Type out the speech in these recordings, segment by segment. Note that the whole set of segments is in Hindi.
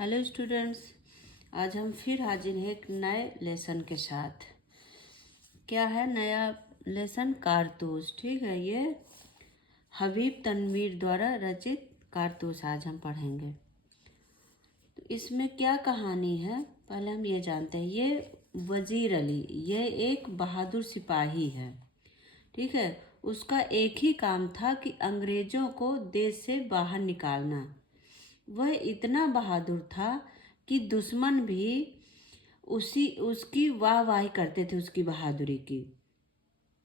हेलो स्टूडेंट्स, आज हम फिर हाजिर हैं एक नए लेसन के साथ। क्या है नया लेसन? कारतूस। ठीक है, ये हबीब तनवीर द्वारा रचित कारतूस आज हम पढ़ेंगे। तो इसमें क्या कहानी है पहले हम ये जानते हैं। ये वजीर अली, ये एक बहादुर सिपाही है। ठीक है, उसका एक ही काम था कि अंग्रेजों को देश से बाहर निकालना। वह इतना बहादुर था कि दुश्मन भी उसकी वाहवाही करते थे, उसकी बहादुरी की,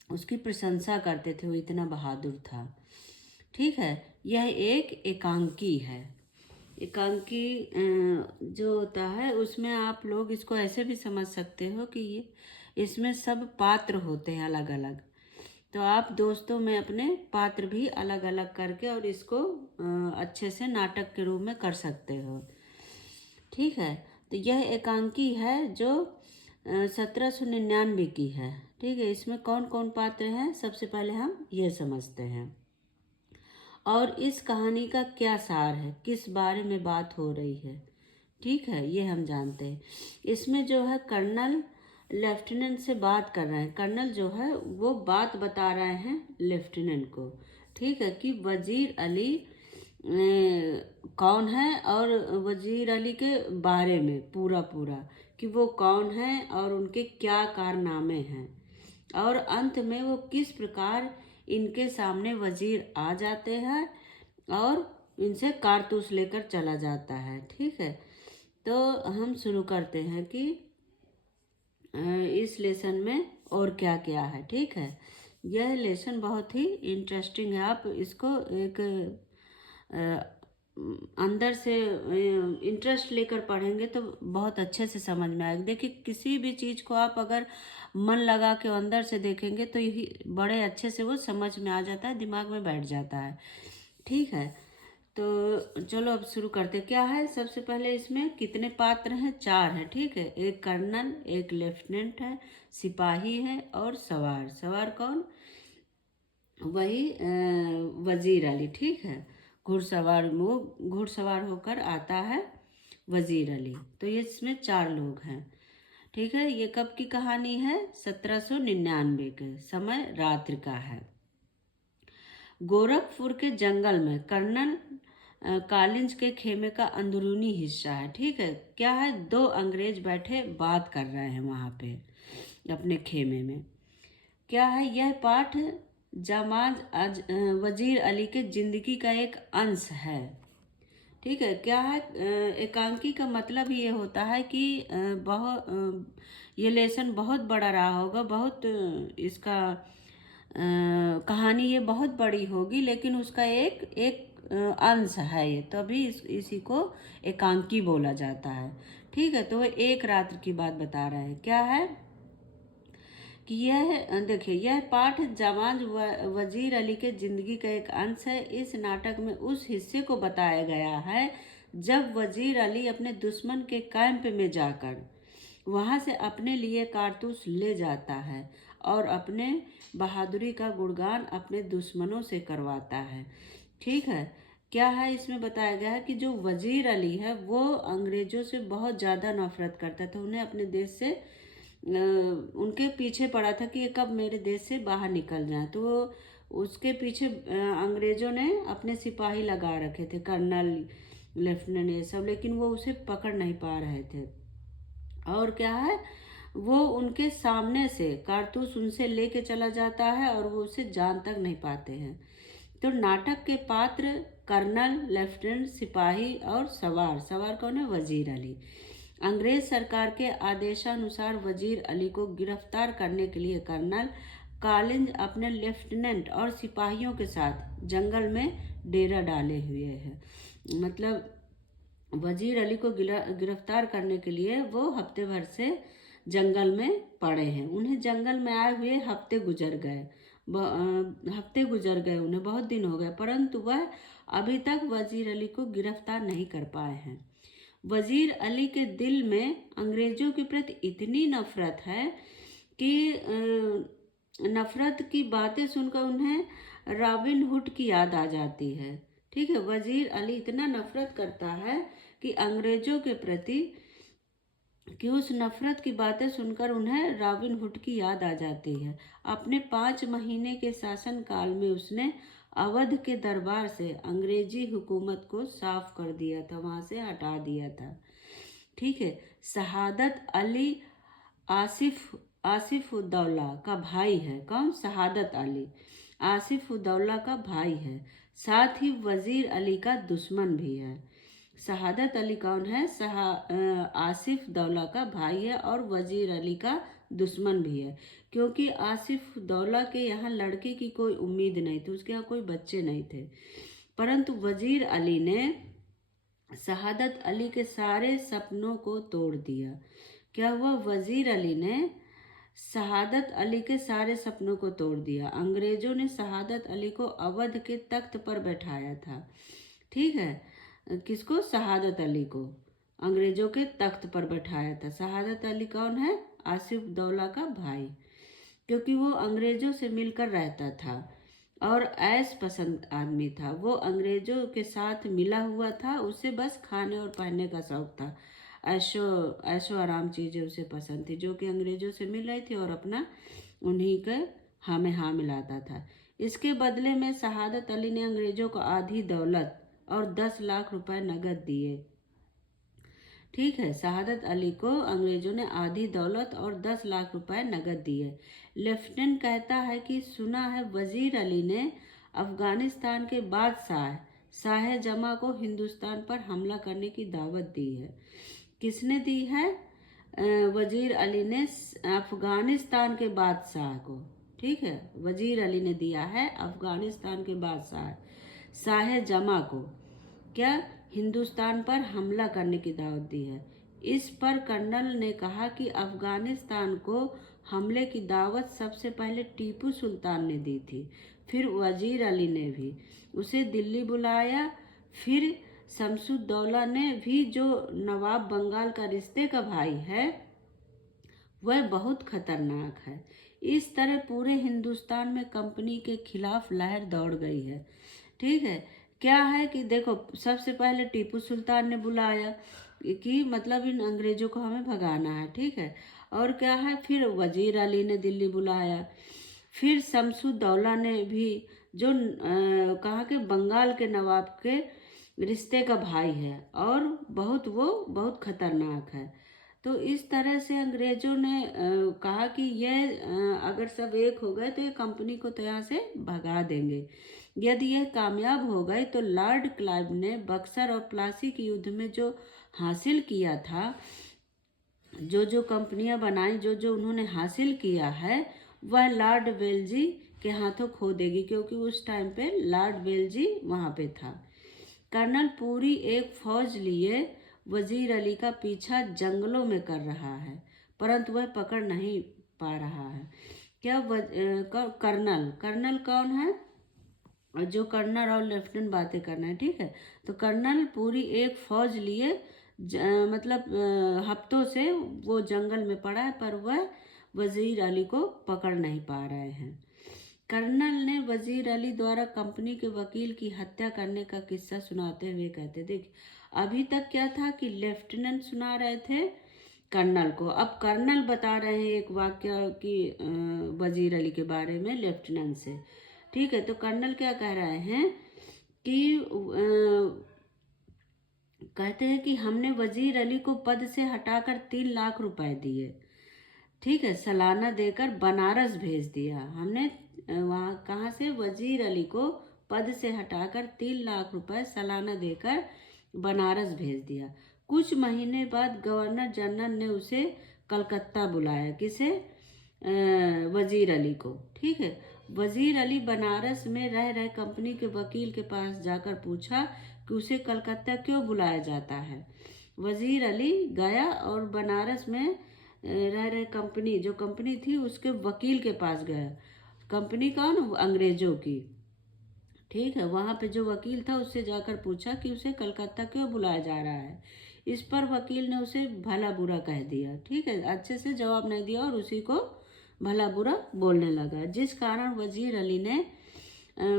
उसकी प्रशंसा करते थे। वो इतना बहादुर था। ठीक है, यह एक एकांकी है। एकांकी जो होता है उसमें आप लोग इसको ऐसे भी समझ सकते हो कि ये इसमें सब पात्र होते हैं अलग अलग। तो आप दोस्तों में अपने पात्र भी अलग अलग करके और इसको अच्छे से नाटक के रूप में कर सकते हो। ठीक है, तो यह एकांकी है जो 1799 की है। ठीक है, इसमें कौन कौन पात्र हैं सबसे पहले हम ये समझते हैं। और इस कहानी का क्या सार है, किस बारे में बात हो रही है, ठीक है, ये हम जानते हैं। इसमें जो है कर्नल लेफ्टिनेंट से बात कर रहे हैं। कर्नल जो है वो बात बता रहे हैं लेफ्टिनेंट को। ठीक है, कि वजीर अली कौन है और वजीर अली के बारे में पूरा पूरा कि वो कौन है और उनके क्या कारनामे हैं, और अंत में वो किस प्रकार इनके सामने वजीर आ जाते हैं और इनसे कारतूस लेकर चला जाता है। ठीक है, तो हम शुरू करते हैं कि इस लेसन में और क्या क्या है। ठीक है, यह लेसन बहुत ही इंटरेस्टिंग है। आप इसको एक अंदर से इंटरेस्ट लेकर पढ़ेंगे तो बहुत अच्छे से समझ में आएगा। देखिए, किसी भी चीज़ को आप अगर मन लगा के अंदर से देखेंगे तो यही बड़े अच्छे से वो समझ में आ जाता है, दिमाग में बैठ जाता है। ठीक है, तो चलो अब शुरू करते। क्या है सबसे पहले, इसमें कितने पात्र हैं? 4 हैं। ठीक है, एक कर्नल, एक लेफ्टिनेंट है, सिपाही है और सवार। सवार कौन? वही वजीर अली। ठीक है, घुड़सवार, वो घुड़सवार होकर आता है वजीर अली। तो ये इसमें 4 लोग हैं। ठीक है, ये कब की कहानी है? 1799 के समय रात्रि का है। गोरखपुर के जंगल में कर्नल कालिंज के खेमे का अंदरूनी हिस्सा है। ठीक है, क्या है, 2 अंग्रेज बैठे बात कर रहे हैं वहाँ पे अपने खेमे में। क्या है, यह पाठ वजीर अली के जिंदगी का एक अंश है। ठीक है, क्या है, एकांकी का मतलब ये होता है कि ये लेसन बहुत बड़ा रहा होगा, बहुत इसका कहानी ये बहुत बड़ी होगी, लेकिन उसका एक एक अंश है ये, तभी इसी को एकांकी बोला जाता है। ठीक है, तो वो एक रात्र की बात बता रहे हैं। क्या है कि यह देखिए, यह पाठ जवान वजीर अली के जिंदगी का एक अंश है। इस नाटक में उस हिस्से को बताया गया है जब वजीर अली अपने दुश्मन के कैंप में जाकर वहां से अपने लिए कारतूस ले जाता है और अपने बहादुरी का गुणगान अपने दुश्मनों से करवाता है। ठीक है, क्या है, इसमें बताया गया है कि जो वजीर अली है वो अंग्रेजों से बहुत ज़्यादा नफरत करता था। उन्हें अपने देश से उनके पीछे पड़ा था कि ये कब मेरे देश से बाहर निकल जाए। तो उसके पीछे अंग्रेजों ने अपने सिपाही लगा रखे थे, कर्नल, लेफ्टिनेंट, ये सब, लेकिन वो उसे पकड़ नहीं पा रहे थे। और क्या है, वो उनके सामने से कारतूस उनसे लेके चला जाता है और वो उसे जान तक नहीं पाते हैं। तो नाटक के पात्र कर्नल, लेफ्टिनेंट, सिपाही और सवार। सवार कौन है? वजीर अली। अंग्रेज सरकार के आदेशानुसार वजीर अली को गिरफ्तार करने के लिए कर्नल कालिंज अपने लेफ्टिनेंट और सिपाहियों के साथ जंगल में डेरा डाले हुए हैं। मतलब वजीर अली को गिरफ्तार करने के लिए वो हफ्ते भर से जंगल में पड़े हैं। उन्हें जंगल में आए हुए हफ्ते गुजर गए, उन्हें बहुत दिन हो गए, परंतु वह अभी तक वजीर अली को गिरफ्तार नहीं कर पाए हैं। वजीर अली के दिल में अंग्रेजों के प्रति इतनी नफरत है कि नफरत की बातें सुनकर उन्हें रॉबिन हुड की याद आ जाती है। ठीक है, वजीर अली इतना नफरत करता है कि अंग्रेजों के प्रति कि उस नफरत की बातें सुनकर उन्हें रॉबिन हुड की याद आ जाती है। अपने 5 महीने के शासनकाल में उसने अवध के दरबार से अंग्रेजी हुकूमत को साफ कर दिया था, वहां से हटा दिया था। ठीक है। शहादत अली आसिफ आसिफ उद्दौला का भाई है। कौन? शहादत अली आसिफ उद्दौला का भाई है। साथ ही वजीर अली का दुश्मन भी है। शहादत अली कौन है? आसिफ दौला का भाई है और वजीर अली का दुश्मन भी है। क्योंकि आसिफ दौला के यहाँ लड़के की कोई उम्मीद नहीं थी, उसके यहाँ कोई बच्चे नहीं थे। परंतु वजीर अली ने शहादत अली के सारे सपनों को तोड़ दिया। क्या हुआ? वजीर अली ने शहादत अली के सारे सपनों को तोड़ दिया। अंग्रेजों ने शहादत अली को अवध के तख्त पर बैठाया था। ठीक है। किसको? शहादत अली को अंग्रेजों के तख्त पर बैठाया था। शहादत अली कौन है? आसिफ दौला का भाई। क्योंकि वो अंग्रेजों से मिलकर रहता था और ऐश पसंद आदमी था। वो अंग्रेजों के साथ मिला हुआ था, उसे बस खाने और पहनने का शौक था। ऐशो ऐशो आराम चीज़ें उसे पसंद थी, जो कि अंग्रेजों से मिल रही थी और अपना उन्हीं के हाँ में हाँ मिलाता था। इसके बदले में शहादत अली ने अंग्रेजों को आधी दौलत और 10 लाख रुपए नगद दिए। ठीक है। शहादत अली को अंग्रेजों ने आधी दौलत और 10 लाख रुपए नगद दिए। लेफ्टिनेंट कहता है कि सुना है वजीर अली ने अफगानिस्तान के बादशाह शाह जमा को हिंदुस्तान पर हमला करने की दावत दी है। किसने दी है? वजीर अली ने अफगानिस्तान के बादशाह को। ठीक है। वजीर अली ने दिया है अफगानिस्तान के बादशाह शाह जमा को क्या हिंदुस्तान पर हमला करने की दावत दी है। इस पर कर्नल ने कहा कि अफगानिस्तान को हमले की दावत सबसे पहले टीपू सुल्तान ने दी थी, फिर वजीर अली ने भी उसे दिल्ली बुलाया, फिर शमसुद्दौला ने भी, जो नवाब बंगाल का रिश्ते का भाई है, वह बहुत खतरनाक है। इस तरह पूरे हिंदुस्तान में कंपनी के खिलाफ लहर दौड़ गई है। ठीक है। क्या है कि देखो, सबसे पहले टीपू सुल्तान ने बुलाया कि मतलब इन अंग्रेजों को हमें भगाना है। ठीक है। और क्या है, फिर वजीर अली ने दिल्ली बुलाया, फिर शमसुद्दौला ने भी, जो कहा कि बंगाल के नवाब के रिश्ते का भाई है और बहुत खतरनाक है। तो इस तरह से अंग्रेजों ने कहा कि यह अगर सब एक हो गए तो ये कंपनी को तो यहाँ से भगा देंगे। यदि यह कामयाब हो गए तो लॉर्ड क्लाइव ने बक्सर और प्लासी के युद्ध में जो हासिल किया था, जो कंपनियां बनाई, जो उन्होंने हासिल किया है, वह लॉर्ड वेल्जी के हाथों खो देगी, क्योंकि उस टाइम पे लॉर्ड वेल्जी वहाँ पे था। कर्नल पूरी एक फौज लिए वजीर अली का पीछा जंगलों में कर रहा है, परंतु वह पकड़ नहीं पा रहा है। क्या कर्नल कौन है? जो कर्नल और लेफ्टिनेंट बातें करना है। ठीक है। तो कर्नल पूरी एक फौज लिए मतलब हफ्तों से वो जंगल में पड़ा है, पर वह वजीर अली को पकड़ नहीं पा रहे हैं। कर्नल ने वजीर अली द्वारा कंपनी के वकील की हत्या करने का किस्सा सुनाते हुए कहते, देख अभी तक क्या था कि लेफ्टिनेंट सुना रहे थे कर्नल को, अब कर्नल बता रहे हैं एक वाक्य कि वजीर अली के बारे में लेफ्टिनेंट से। ठीक है। तो कर्नल क्या कह रहे हैं कि कहते हैं कि हमने वजीर अली को पद से हटाकर 3 लाख रुपए दिए। ठीक है। सालाना देकर बनारस भेज दिया हमने। वहाँ कहाँ से? वजीर अली को पद से हटाकर 3 लाख रुपए सालाना देकर बनारस भेज दिया। कुछ महीने बाद गवर्नर जनरल ने उसे कलकत्ता बुलाया। किसे? वजीर अली को। ठीक है। वजीर अली बनारस में रह रहे कंपनी के वकील के पास जाकर पूछा कि उसे कलकत्ता क्यों बुलाया जाता है। वजीर अली गया और बनारस में रह रहे कंपनी, जो कंपनी थी उसके वकील के पास गया। कंपनी कौन? अंग्रेजों की। ठीक है। वहाँ पे जो वकील था उससे जाकर पूछा कि उसे कलकत्ता क्यों बुलाया जा रहा है। इस पर वकील ने उसे भला बुरा कह दिया। ठीक है। अच्छे से जवाब नहीं दिया और उसी को भला बुरा बोलने लगा, जिस कारण वजीर अली ने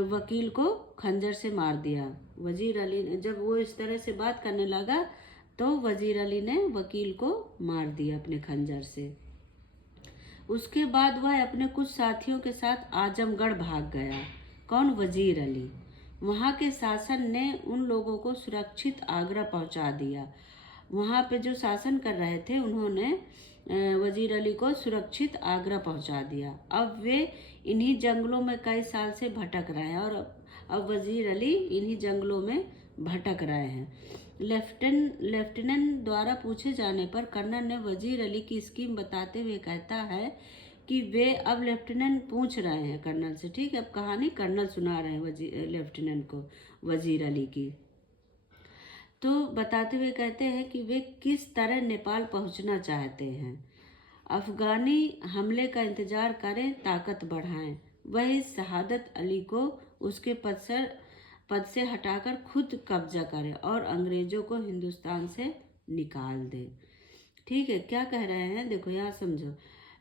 वकील को खंजर से मार दिया। वजीर अली ने जब वो इस तरह से बात करने लगा तो वजीर अली ने वकील को मार दिया अपने खंजर से। उसके बाद वह अपने कुछ साथियों के साथ आजमगढ़ भाग गया। कौन? वजीर अली। वहाँ के शासन ने उन लोगों को सुरक्षित आगरा पहुँचा दिया। वहाँ पे जो शासन कर रहे थे उन्होंने वजीर अली को सुरक्षित आगरा पहुँचा दिया। अब वे इन्हीं जंगलों में कई साल से भटक रहे हैं, और अब वजीर अली इन्हीं जंगलों में भटक रहे हैं। लेफ्टिनेंट द्वारा पूछे जाने पर कर्नल ने वजीर अली की स्कीम बताते हुए कहता है कि वे, अब लेफ्टिनेंट पूछ रहे हैं कर्नल से, ठीक है, अब कहानी कर्नल सुना रहे हैं लेफ्टिनेंट को वजीर अली की। तो बताते हुए कहते हैं कि वे किस तरह नेपाल पहुंचना चाहते हैं। अफगानी हमले का इंतजार करें, ताकत बढ़ाएं। वह इस शहादत अली को उसके पद से हटाकर खुद कब्जा करे और अंग्रेजों को हिंदुस्तान से निकाल दे। ठीक है, क्या कह रहे हैं देखो यहाँ समझो।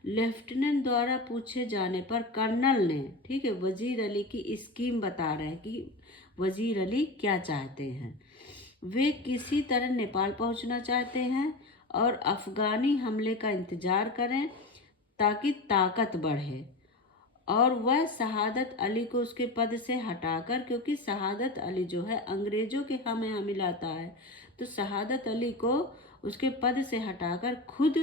लेफ्टिनेंट द्वारा पूछे जाने पर कर्नल ने, ठीक है, वजीर अली की स्कीम बता रहे हैं कि वजीर अली क्या चाहते हैं। वे किसी तरह नेपाल पहुंचना चाहते हैं और अफगानी हमले का इंतजार करें ताकि ताकत बढ़े, और वह शहादत अली को उसके पद से हटाकर, क्योंकि शहादत अली जो है अंग्रेजों के यहाँ मिलाता है, तो शहादत अली को उसके पद से हटाकर खुद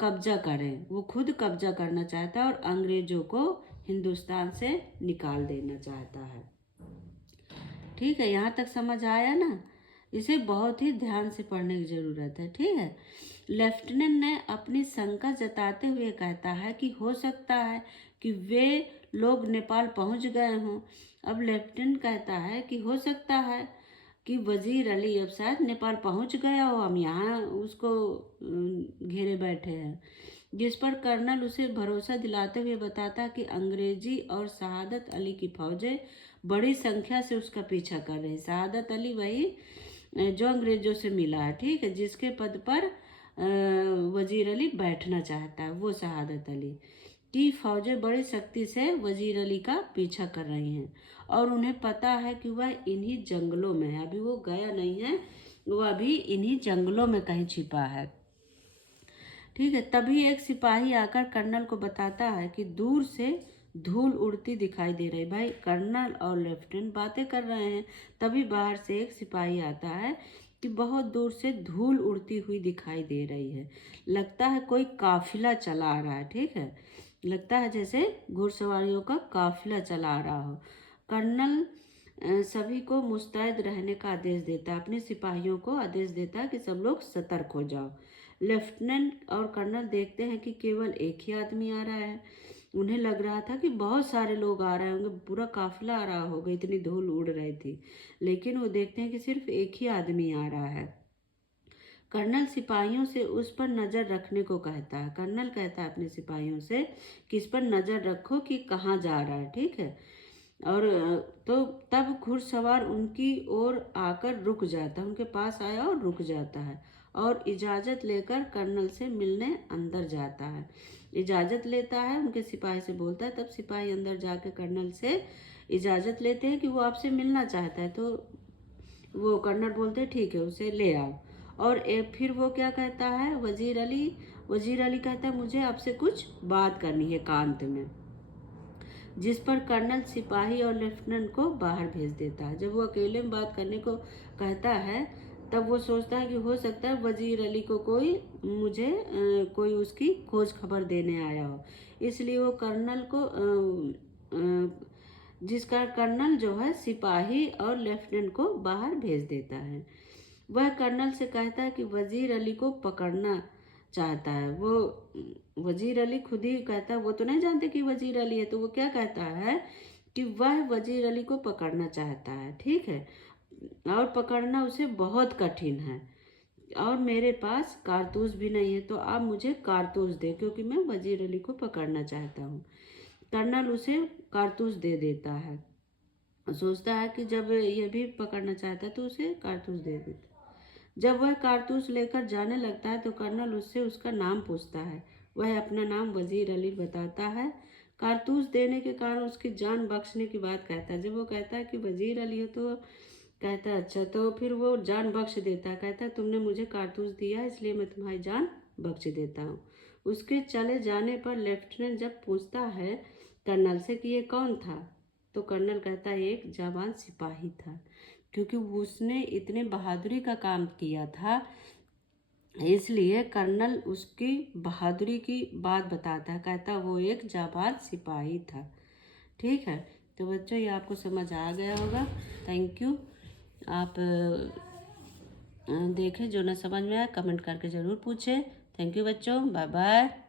कब्जा करें। वो खुद कब्जा करना चाहता है और अंग्रेजों को हिंदुस्तान से निकाल देना चाहता है। ठीक है, यहाँ तक समझ आया ना? इसे बहुत ही ध्यान से पढ़ने की ज़रूरत है। ठीक है, लेफ्टिनेंट ने अपनी शंका जताते हुए कहता है कि हो सकता है कि वे लोग नेपाल पहुंच गए हों। अब लेफ्टिनेंट कहता है कि हो सकता है कि वजीर अली अब शायद नेपाल पहुंच गया हो, हम यहाँ उसको घेरे बैठे हैं। जिस पर कर्नल उसे भरोसा दिलाते हुए बताता कि अंग्रेजी और शहादत अली की फौजें बड़ी संख्या से उसका पीछा कर रही। शहादत अली वही जो अंग्रेजों से मिला है, ठीक है, जिसके पद पर वजीर अली बैठना चाहता है, वो शहादत अली की फौजें बड़ी शक्ति से वजीर अली का पीछा कर रही हैं, और उन्हें पता है कि वह इन्हीं जंगलों में है। अभी वो गया नहीं है, वो अभी इन्हीं जंगलों में कहीं छिपा है। ठीक है, तभी एक सिपाही आकर कर्नल को बताता है कि दूर से धूल उड़ती दिखाई दे रही। भाई कर्नल और लेफ्टिनेंट बातें कर रहे हैं, तभी बाहर से एक सिपाही आता है कि बहुत दूर से धूल उड़ती हुई दिखाई दे रही है। लगता है कोई काफिला चला आ रहा है। ठीक है, लगता है जैसे घुड़सवारियों का काफिला चला आ रहा हो। कर्नल सभी को मुस्तैद रहने का आदेश देता है, अपने सिपाहियों को आदेश देता है कि सब लोग सतर्क हो जाओ। लेफ्टिनेंट और कर्नल देखते हैं कि केवल एक ही आदमी आ रहा है। उन्हें लग रहा था कि बहुत सारे लोग आ रहे होंगे, पूरा काफिला आ रहा होगा, इतनी धूल उड़ रही थी, लेकिन वो देखते हैं कि सिर्फ एक ही आदमी आ रहा है। कर्नल सिपाहियों से उस पर नज़र रखने को कहता है। कर्नल कहता है अपने सिपाहियों से कि इस पर नज़र रखो कि कहाँ जा रहा है। ठीक है, और तो तब घुड़सवार उनकी ओर आकर रुक जाता है, उनके पास आया और रुक जाता है, और इजाज़त लेकर कर्नल से मिलने अंदर जाता है। इजाज़त लेता है, उनके सिपाही से बोलता है, तब सिपाही अंदर जाकर कर्नल से इजाज़त लेते हैं कि वो आपसे मिलना चाहता है। तो वो कर्नल बोलते हैं ठीक है, उसे ले आओ। और फिर वो क्या कहता है, वजीर अली कहता है मुझे आपसे कुछ बात करनी है एकांत में। जिस पर कर्नल सिपाही और लेफ्टिनेंट को बाहर भेज देता है। जब वो अकेले में बात करने को कहता है, तब वो सोचता है कि हो सकता है वजीर अली को कोई उसकी खोज खबर देने आया हो, इसलिए वो कर्नल को जिसका कर्नल जो है सिपाही और लेफ्टिनेंट को बाहर भेज देता है। वह कर्नल से कहता है कि वजीर अली को पकड़ना चाहता है। वो वजीर अली खुद ही कहता है, वो तो नहीं जानते कि वजीर अली है, तो वो क्या कहता है कि वह वजीर अली को पकड़ना चाहता है। ठीक है, और पकड़ना उसे बहुत कठिन है, और मेरे पास कारतूस भी नहीं है, तो आप मुझे कारतूस दे, क्योंकि मैं वजीर अली को पकड़ना चाहता हूँ। कर्नल उसे कारतूस दे देता है। सोचता है कि जब ये भी पकड़ना चाहता है तो उसे कारतूस दे देता है। जब वह कारतूस लेकर जाने लगता है तो कर्नल उससे उसका नाम पूछता है। वह अपना नाम वजीर अली बताता है। कारतूस देने के कारण उसकी जान बख्शने की बात कहता है। जब वो कहता है कि वजीर अली हो, तो कहता है अच्छा, तो फिर वो जान बख्श देता है, कहता है तुमने मुझे कारतूस दिया इसलिए मैं तुम्हारी जान बख्श देता हूँ। उसके चले जाने पर लेफ्टिनेंट जब पूछता है कर्नल से कि ये कौन था, तो कर्नल कहता है एक जवान सिपाही था, क्योंकि उसने इतने बहादुरी का काम किया था, इसलिए कर्नल उसकी बहादुरी की बात बताता है, कहता वो एक जाबाज सिपाही था। ठीक है, तो बच्चों ये आपको समझ आ गया होगा। Thank you. आप देखें, जो ना समझ में आए कमेंट करके ज़रूर पूछें। थैंक यू बच्चों, बाय बाय।